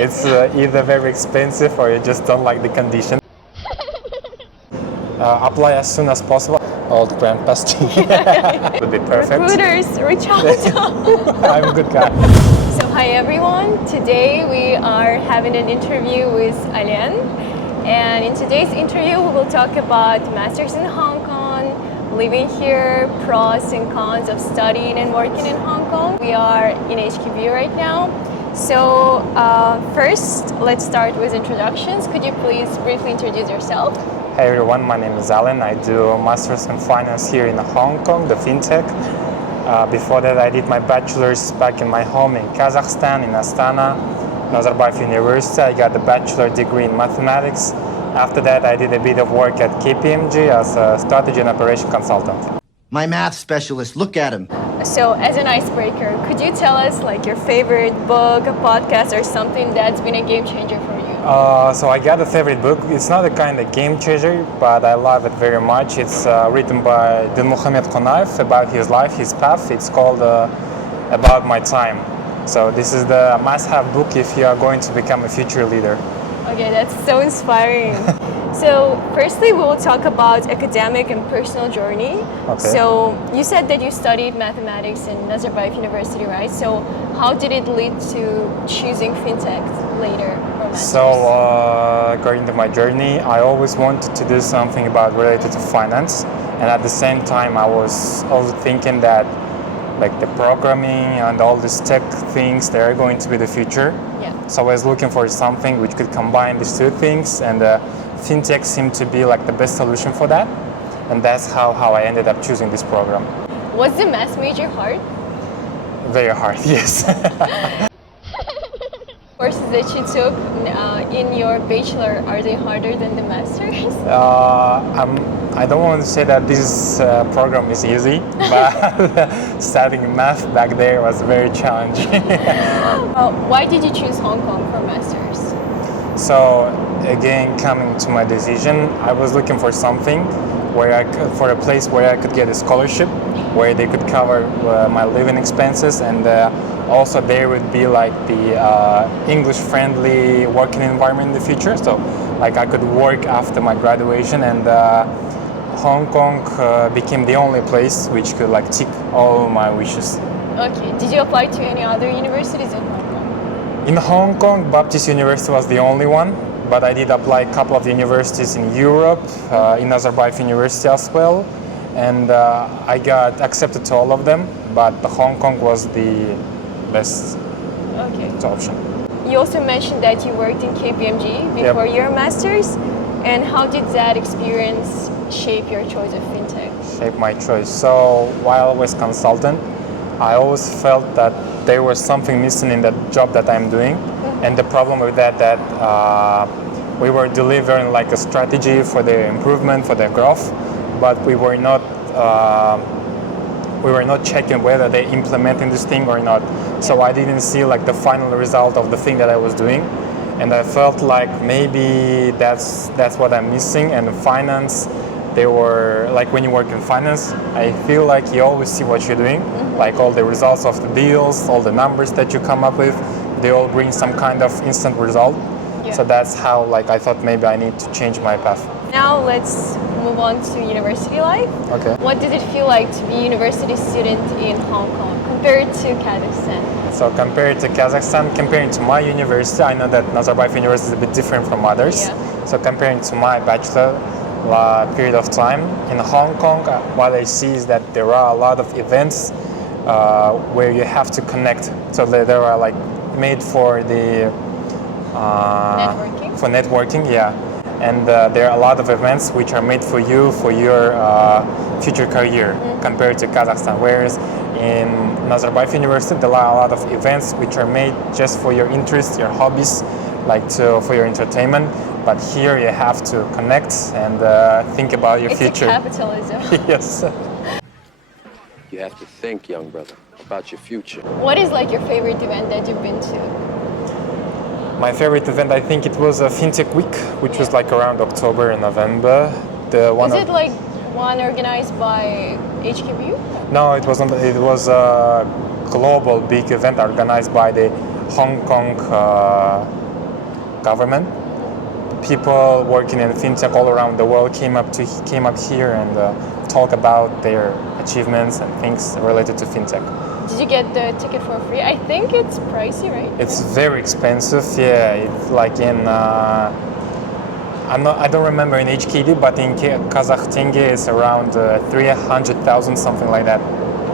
It's either very expensive or you just don't like the condition. Apply as soon as possible. Old grandpa's tea would be perfect. Recruiters, reach out. I'm a good guy. So hi everyone, today we are having an interview with Alen, and in today's interview we will talk about masters in Hong Kong, living here, pros and cons of studying and working in Hong Kong. We are in HQB right now. So first let's start with introductions. Could you please briefly introduce yourself? Hey everyone, my name is Alen. I do Masters in Finance here in Hong Kong, the Fintech. Before that, I did my bachelor's back in my home in Kazakhstan, in Astana, Nazarbayev University. I got the bachelor degree in mathematics. After that, I did a bit of work at KPMG as a strategy and operation consultant. My math specialist, look at him. So as an icebreaker, could you tell us like your favorite book, a podcast, or something that's been a game changer for you? So I got a favorite book. It's not a kind of game changer, but I love it very much. It's written by Dinmuhammad Qonaev about his life, his path. It's called About My Time. So this is the must-have book if you are going to become a future leader. Okay, that's so inspiring. So firstly, we will talk about academic and personal journey. Okay. So you said that you studied mathematics in Nazarbayev University, right? So how did it lead to choosing Fintech later? So according to my journey, I always wanted to do something related to finance, and at the same time I was also thinking that like the programming and all these tech things, they are going to be the future. Yeah. So I was looking for something which could combine these two things, and Fintech seemed to be like the best solution for that, and that's how I ended up choosing this program. Was the math major hard? Very hard, yes. Courses that you took in your bachelor, are they harder than the masters? I don't want to say that this program is easy, but studying math back there was very challenging. Why did you choose Hong Kong for masters? So again, coming to my decision, I was looking for something for a place where I could get a scholarship, where they could cover my living expenses, and also there would be like the English-friendly working environment in the future. So like I could work after my graduation, and Hong Kong became the only place which could like tick all my wishes. Okay, did you apply to any other universities in Hong Kong? In Hong Kong, Baptist University was the only one, but I did apply a couple of universities in Europe, in Nazarbayev University as well, and I got accepted to all of them, but Hong Kong was the best option. You also mentioned that you worked in KPMG before your masters, and how did that experience shape your choice of Fintech? Shape my choice. So while I was consultant, I always felt that there was something missing in the job that I'm doing, and the problem with that we were delivering like a strategy for the improvement, for the growth, but we were not checking whether they're implementing this thing or not. So I didn't see like the final result of the thing that I was doing, and I felt like maybe that's what I'm missing. And finance, they were like, when you work in finance, I feel like you always see what you're doing, like all the results of the deals, all the numbers that you come up with, they all bring some kind of instant result. Yeah. So that's how like I thought maybe I need to change my path. Now let's move on to university life. Okay. What did it feel like to be a university student in Hong Kong compared to Kazakhstan? So compared to Kazakhstan, comparing to my university, I know that Nazarbayev University is a bit different from others. Yeah. So comparing to my bachelor period of time in Hong Kong, what I see is that there are a lot of events where you have to connect. So there are like made for the networking? For networking, yeah. And there are a lot of events which are made for you, for your future career, compared to Kazakhstan. Whereas in Nazarbayev University, there are a lot of events which are made just for your interests, your hobbies, for your entertainment. But here you have to connect and think about your future. It's capitalism. Yes. You have to think, young brother, about your future. What is like your favorite event that you've been to? My favorite event, I think it was a Fintech Week, which was like around October and November. Is it like one organized by HQB? No, it wasn't. It was a global big event organized by the Hong Kong government. People working in fintech all around the world came up here and talk about their achievements and things related to fintech. Did you get the ticket for free? I think it's pricey, right? It's very expensive. Yeah, it's like in I don't remember in HKD, but in Kazakh tenge it's around 300,000, something like that.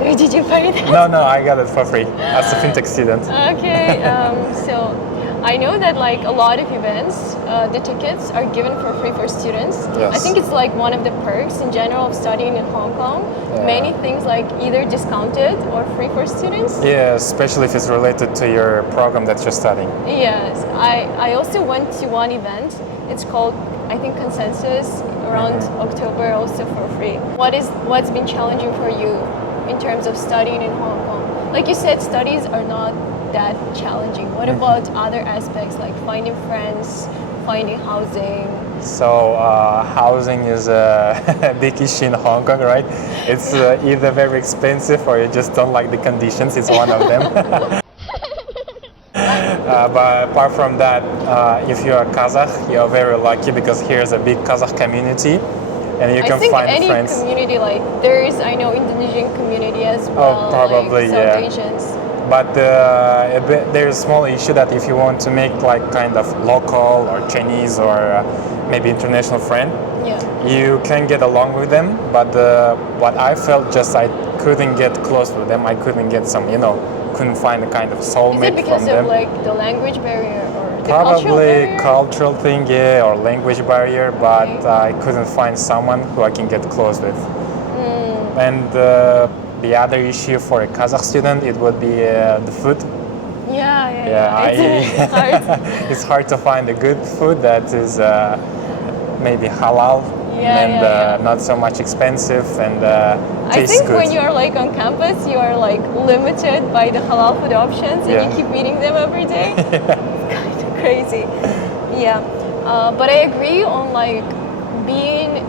Where did you buy it? No, I got it for free as a fintech student. Okay, so I know that like a lot of events, the tickets are given for free for students. Yes. I think it's like one of the perks in general of studying in Hong Kong. Yeah. Many things like either discounted or free for students. Yeah, especially if it's related to your program that you're studying. Yes, I also went to one event. It's called, I think, Consensus around October, also for free. What's been challenging for you in terms of studying in Hong Kong? Like you said, studies are not that challenging. What about other aspects like finding friends, finding housing? So housing is a big issue in Hong Kong, right? It's either very expensive or you just don't like the conditions. It's one of them. But apart from that, if you're a Kazakh, you're very lucky because here's a big Kazakh community and you can find any friends. Community, like there is, I know, Indonesian community as well. Oh, probably, like yeah. South Asians. But there's a small issue that if you want to make like kind of local or Chinese or maybe international friend, Yeah. you can get along with them. But what I felt just I couldn't get close with them. I couldn't get some, couldn't find a kind of soulmate Is it because from of them. like the language barrier or the cultural Probably barrier? cultural thing, yeah, or language barrier. But I couldn't find someone who I can get close with. And the other issue for a Kazakh student, it would be the food. Yeah. It's hard. It's hard to find a good food that is maybe halal and not so much expensive and I tastes think good. when you are like on campus, you are like limited by the halal food options, and you keep eating them every day. It's kind of crazy. Yeah, but I agree on like being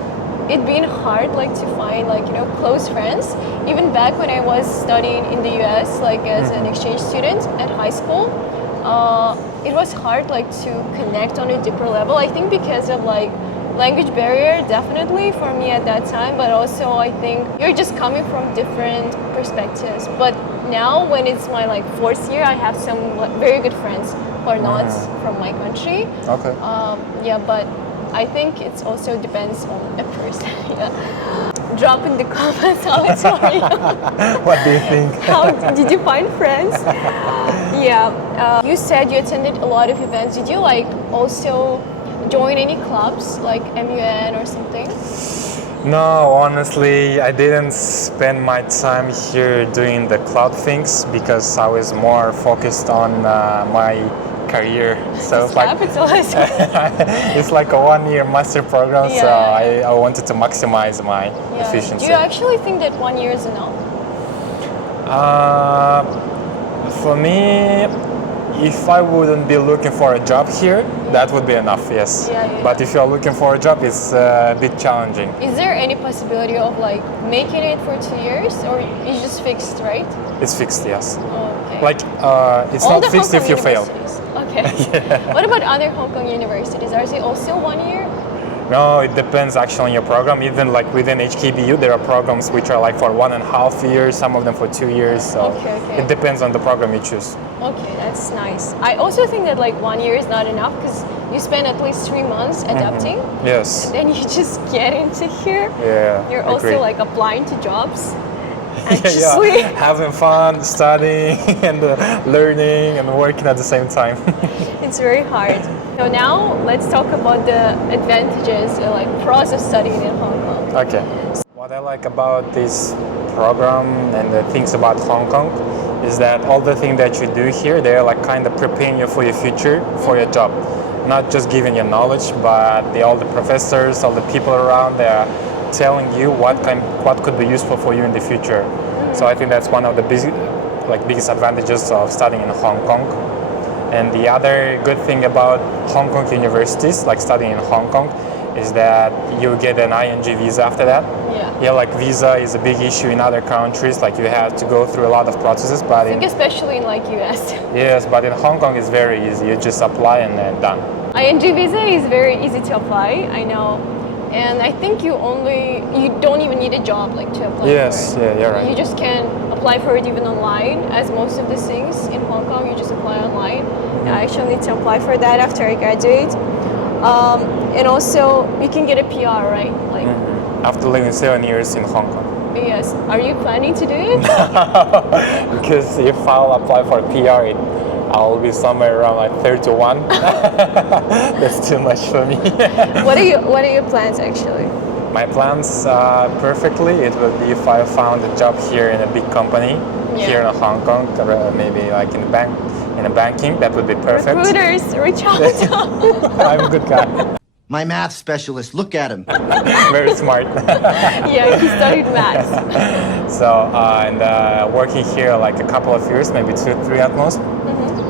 hard like to find like close friends. Even back when I was studying in the US, like as an exchange student at high school, it was hard like to connect on a deeper level. I think because of like language barrier, definitely for me at that time, but also I think you're just coming from different perspectives. But now when it's my like fourth year, I have some like, very good friends who are not from my country. Okay. Yeah, but I think it also depends on a person. Yeah. Drop in the comments how it's for you. What do you think? How did you find friends? Yeah. You said you attended a lot of events. Did you like also join any clubs like MUN or something? No, honestly, I didn't spend my time here doing the cloud things because I was more focused on my career. So it's like it's like a 1-year master program, so I wanted to maximize my efficiency. Do you actually think that 1 year is enough? For me, if I wouldn't be looking for a job here, that would be enough, yes. But if you're looking for a job, it's a bit challenging. Is there any possibility of like making it for 2 years, or it's just fixed, right? It's fixed, yes. Okay. Like, it's All not fixed if you fail. Okay. What about other Hong Kong universities? Are they also 1 year? No, it depends actually on your program. Even like within HKBU, there are programs which are like for 1.5 years, some of them for 2 years. So it depends on the program you choose. Okay, that's nice. I also think that like 1 year is not enough because you spend at least 3 months adapting. Yes. And then you just get into here. Yeah. You're also agreed. like applying to jobs. Yeah, having fun, studying and learning and working at the same time. It's very hard. So now let's talk about the advantages, like pros of studying in Hong Kong. Okay. What I like about this program and the things about Hong Kong is that all the things that you do here, they're like kind of preparing you for your future, for your job. Not just giving you knowledge, but all the professors, all the people around, they're telling you what could be useful for you in the future. So I think that's one of the biggest advantages of studying in Hong Kong. And the other good thing about Hong Kong universities, like studying in Hong Kong, is that you get an ING visa after that. Yeah. Like visa is a big issue in other countries. Like you have to go through a lot of processes, but I think especially in like US. yes, but in Hong Kong it's very easy. You just apply and then done. ING visa is very easy to apply, I know. And I think you don't even need a job like to apply Yes, for it. yeah, you're right. You just can apply for it even online, as most of these things in Hong Kong, you just apply online. I actually need to apply for that after I graduate. And also, you can get a PR, right? Like, After living 7 years in Hong Kong. yes. Are you planning to do it? Because if I'll apply for PR, I'll be somewhere around like 31. That's too much for me. What are your plans actually? My plans perfectly. It would be if I found a job here in a big company here in Hong Kong, maybe like in banking. That would be perfect. Recruiters, reach out. I'm a good guy. My math specialist, look at him. Very smart. Yeah, he studied maths. So and working here like a couple of years, maybe 2-3 at most.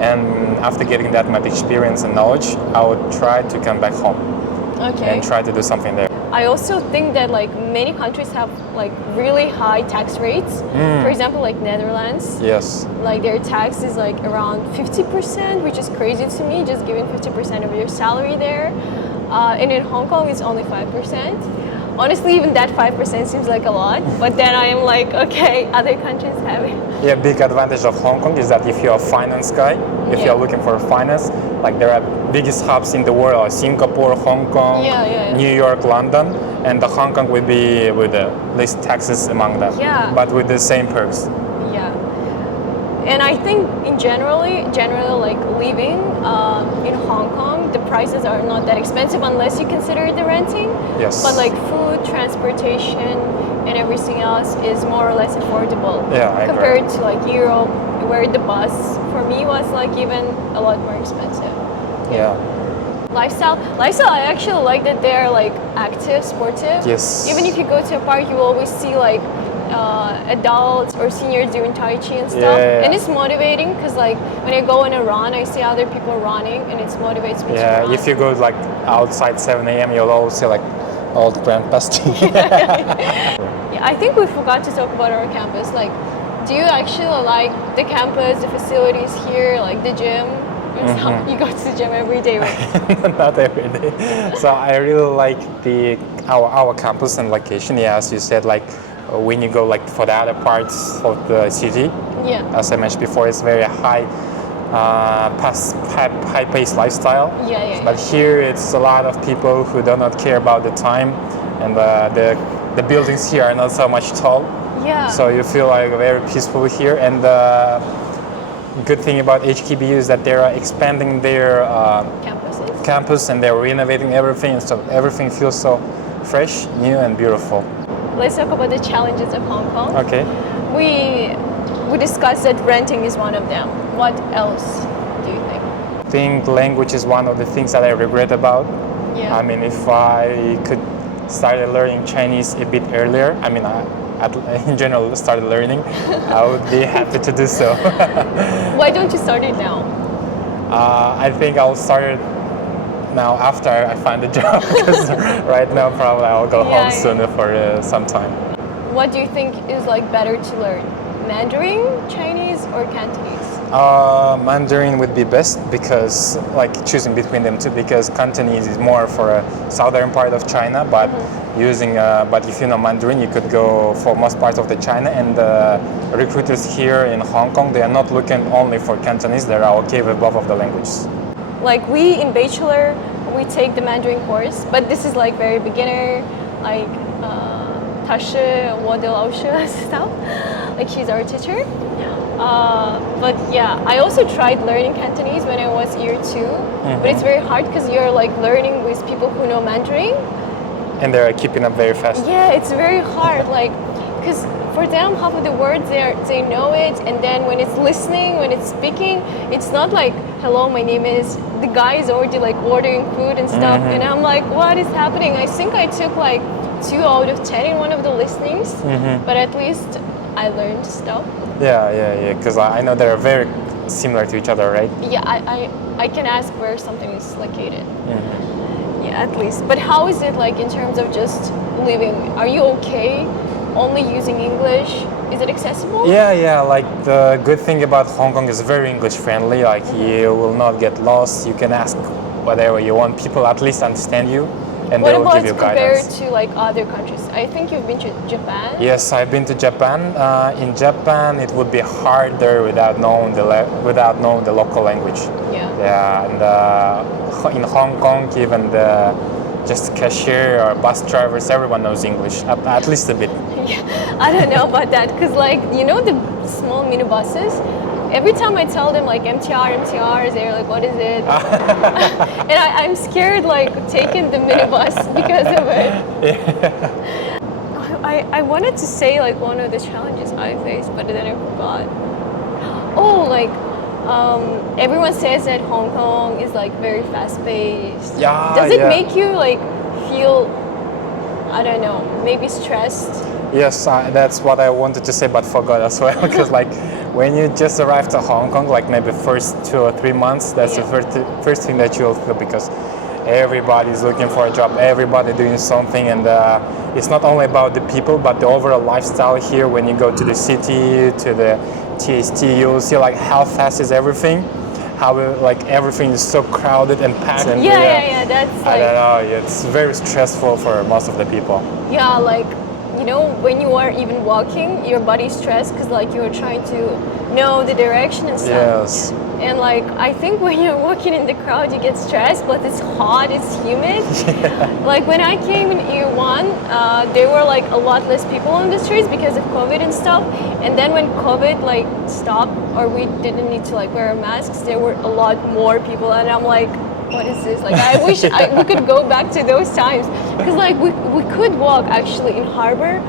And after getting that much experience and knowledge, I would try to come back home Okay. and try to do something there. I also think that like many countries have like really high tax rates. For example, like Netherlands, Yes. like their tax is like around 50%, which is crazy to me, just giving 50% of your salary there. And in Hong Kong, it's only 5%. Honestly, even that 5% seems like a lot, but then I am like, okay, other countries have it. Yeah, big advantage of Hong Kong is that if you're a finance guy, if you're looking for finance, like there are biggest hubs in the world, like Singapore, Hong Kong, New York, London, and the Hong Kong would be with the least taxes among them, but with the same perks. Yeah. And I think in generally like living in Hong Kong, the prices are not that expensive unless you consider the renting. Yes. But like food, transportation, and everything else is more or less affordable. Yeah, I compared agree. to like Europe, where the bus for me was like even a lot more expensive. Yeah. Lifestyle, I actually like that they're like active, sportive. Yes. Even if you go to a park, you always see like adults or seniors doing Tai Chi and stuff. And it's motivating because like when I go on a run, I see other people running and it motivates me to run. Yeah, if you go like outside 7 a.m., you'll always see like old grandpas. Yeah, I think we forgot to talk about our campus. Like, do you actually like the campus, the facilities here, like the gym? You go to the gym every day, right? Not every day. So I really like our campus and location. Yeah, as you said, like when you go like for the other parts of the city, as I mentioned before, it's very high-paced lifestyle. But here it's a lot of people who do not care about the time, and the buildings here are not so much tall. So you feel like very peaceful here. And good thing about HKBU is that they are expanding their campus and they're renovating everything, so everything feels so fresh, new, and beautiful. Let's talk about the challenges of Hong Kong. Okay. We discussed that renting is one of them. What else do you think? I think language is one of the things that I regret about. I mean, if I could start learning Chinese a bit earlier, I mean, in general started learning, I would be happy to do so. Why don't you start it now? I think I'll start it now after I find a job, because right now probably I'll go home sooner for some time. What do you think is like better to learn? Mandarin, Chinese, or Cantonese? Mandarin would be best, because like choosing between them two, because Cantonese is more for a southern part of China, but but if you know Mandarin, you could go for most parts of the China, and recruiters here in Hong Kong, they are not looking only for Cantonese, they are okay with both of the languages. Like we in Bachelor, we take the Mandarin course, but this is like very beginner, like Tasha, Wadelausha stuff. Like she's our teacher. But yeah, I also tried learning Cantonese when I was year 2, but it's very hard because you're like learning with people who know Mandarin. And they're keeping up very fast. Yeah, it's very hard, like, because for them, half of the words they know it, and then when it's listening, when it's speaking, it's not like, hello, my name is, the guy is already like ordering food and stuff, and I'm like, what is happening? I think I took like 2 out of 10 in one of the listenings, but at least I learned stuff. Yeah, because I know they're very similar to each other, right? Yeah, I can ask where something is located. Yeah, at least. But how is it like in terms of just living? Are you okay only using English? Is it accessible? Yeah. Like the good thing about Hong Kong is very English friendly. Like you will not get lost. You can ask whatever you want. People at least understand you, and What they will about give you compared guidance. to like other countries? I think you've been to Japan. Yes, I've been to Japan. In Japan, it would be harder without knowing the local language. Yeah. Yeah, and in Hong Kong, even the just cashier or bus drivers, everyone knows English, at least a bit. Yeah, I don't know about that because like you know the small minibuses. Every time I tell them like MTRs, they're like, "What is it?" And I'm scared like taking the minibus because of it. I wanted to say like one of the challenges I faced, but then I forgot. Oh, like everyone says that Hong Kong is like very fast-paced. Yeah, Does it yeah. make you like feel, I don't know, maybe stressed? Yes, that's what I wanted to say, but forgot as well. Because like when you just arrive to Hong Kong, like maybe first 2 or 3 months, that's Yeah. the first thing that you'll feel because everybody's looking for a job, everybody doing something, and it's not only about the people, but the overall lifestyle here. When you go to the city, to the TST, you'll see like how fast is everything, how like everything is so crowded and packed. And Yeah. That's I don't like, know. It's very stressful for most of the people. yeah, like, you know, when you are even walking, your body's stressed because like you're trying to know the direction and stuff. Yes. And like, I think when you're walking in the crowd, you get stressed, but it's hot, it's humid. Like when I came in year one, there were like a lot less people on the streets because of COVID and stuff. And then when COVID like stopped or we didn't need to like wear masks, there were a lot more people. And I'm like, what is this? Like I wish we could go back to those times because like we could walk actually in harbor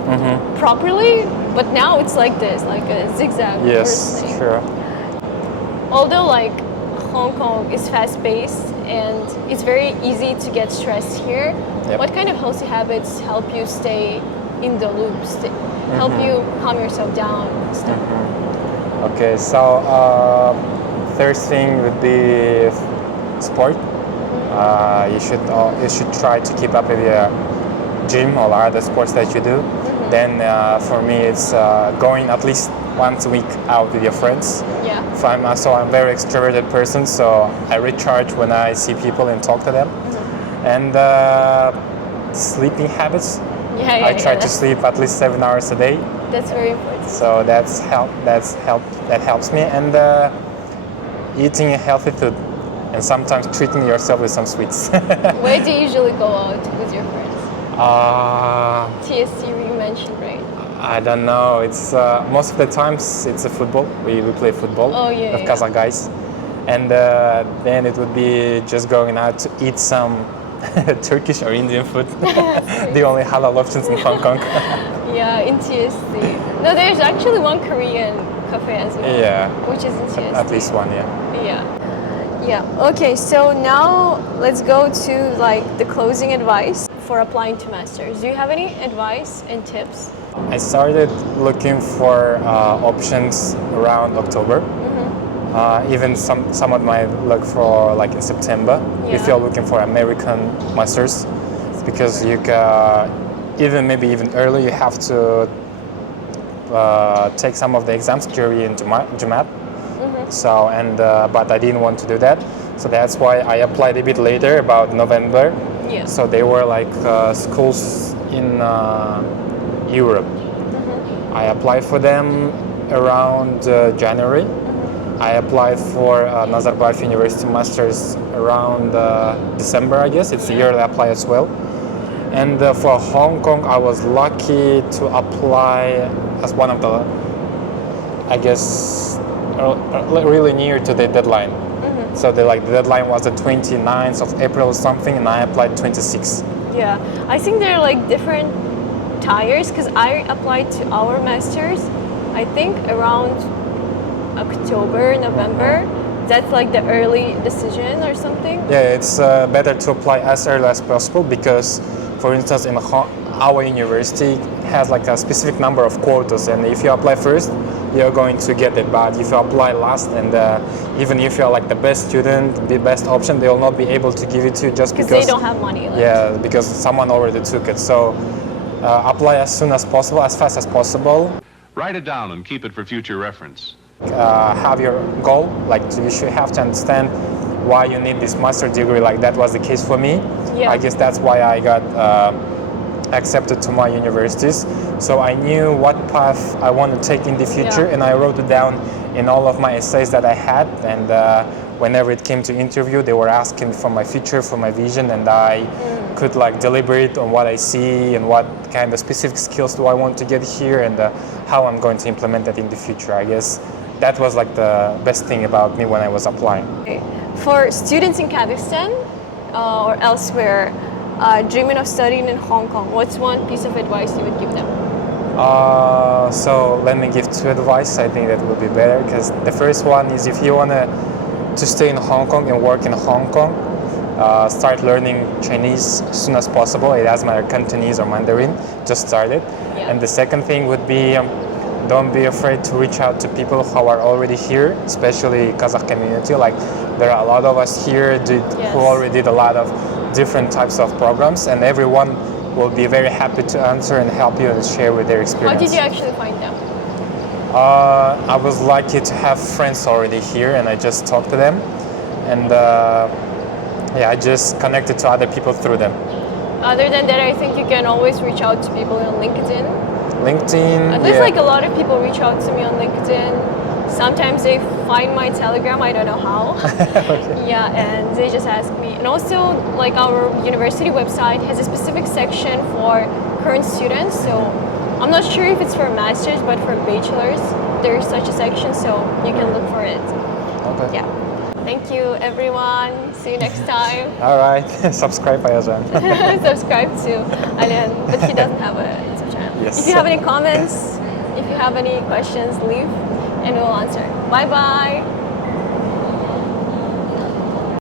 properly, but now it's like this, like a zigzag. Yes, thing. sure. Although like Hong Kong is fast-paced and it's very easy to get stressed here, Yep. what kind of healthy habits help you stay in the loop, help you calm yourself down and stuff? Okay, so first thing would be sport. You should try to keep up with your gym or other sports that you do. Then for me, it's going at least once a week out with your friends. Yeah. I'm a very extroverted person, so I recharge when I see people and talk to them. And sleeping habits. I try to sleep at least 7 hours a day. That's very important. So that helps me. And eating healthy food, and sometimes treating yourself with some sweets. Where do you usually go out with your friends? TSC you mentioned, right? I don't know. It's most of the times it's a football. We play football Oh, yeah, with yeah. Kazakh guys, and then it would be just going out to eat some Turkish or Indian food. The only halal options in Hong Kong. Yeah, in TSC. No, there's actually one Korean cafe as well. Yeah. Which is in TSC. At least one, yeah. Yeah. Okay, so now let's go to like the closing advice for applying to masters. Do you have any advice and tips? I started looking for options around October. Even someone might look for like in September if Yeah. you're looking for American masters, because you can maybe even early. You have to take some of the exams during Jumat. So but I didn't want to do that, so that's why I applied a bit later, about November. Yeah. So they were like schools in Europe. I applied for them around January. I applied for Nazarbayev University Masters around December, I guess. It's a yearly apply as well. And for Hong Kong, I was lucky to apply as one of the, I guess, really near to the deadline. So the deadline was the 29th of April or something, and I applied 26. Yeah, I think there are like different tiers because I applied to our masters, I think around October, November. That's like the early decision or something. Yeah, it's better to apply as early as possible because, for instance, in our university has like a specific number of quotas, and if you apply first, you're going to get it. But if you apply last, and even if you're like the best student, the best option, they will not be able to give it to you just because they don't have money left. Yeah, because someone already took it. So apply as soon as possible, as fast as possible. Write it down and keep it for future reference. Have your goal, like you should have to understand why you need this master degree. Like that was the case for me. Yeah. I guess that's why I got accepted to my universities. So I knew what path I want to take in the future, and I wrote it down in all of my essays that I had. And whenever it came to interview, they were asking for my future, for my vision, and I could like deliberate on what I see and what kind of specific skills do I want to get here, and how I'm going to implement that in the future. I guess that was like the best thing about me when I was applying. Okay. For students in Kazakhstan or elsewhere dreaming of studying in Hong Kong, what's one piece of advice you would give them? So let me give two advice. I think that would be better, because the first one is if you want to stay in Hong Kong and work in Hong Kong, start learning Chinese as soon as possible. It doesn't matter, Cantonese or Mandarin, just start it. Yeah. And the second thing would be don't be afraid to reach out to people who are already here, especially Kazakh community. Like there are a lot of us here who already did a lot of different types of programs, and everyone will be very happy to answer and help you and share with their experience. How did you actually find them? I was lucky to have friends already here, and I just talked to them, and I just connected to other people through them. Other than that, I think you can always reach out to people on LinkedIn. LinkedIn, There's like a lot of people reach out to me on LinkedIn. Sometimes they find my Telegram, I don't know how. Okay. Yeah, and they just ask me. And also, like our university website has a specific section for current students. So I'm not sure if it's for masters, but for bachelors, there's such a section, so you can look for it. Okay. Yeah. Thank you, everyone. See you next time. All right. Subscribe, Ayajan. Subscribe to Alen, but he doesn't have a YouTube channel. Yes. If you have any comments, if you have any questions, leave and we'll answer. Bye bye.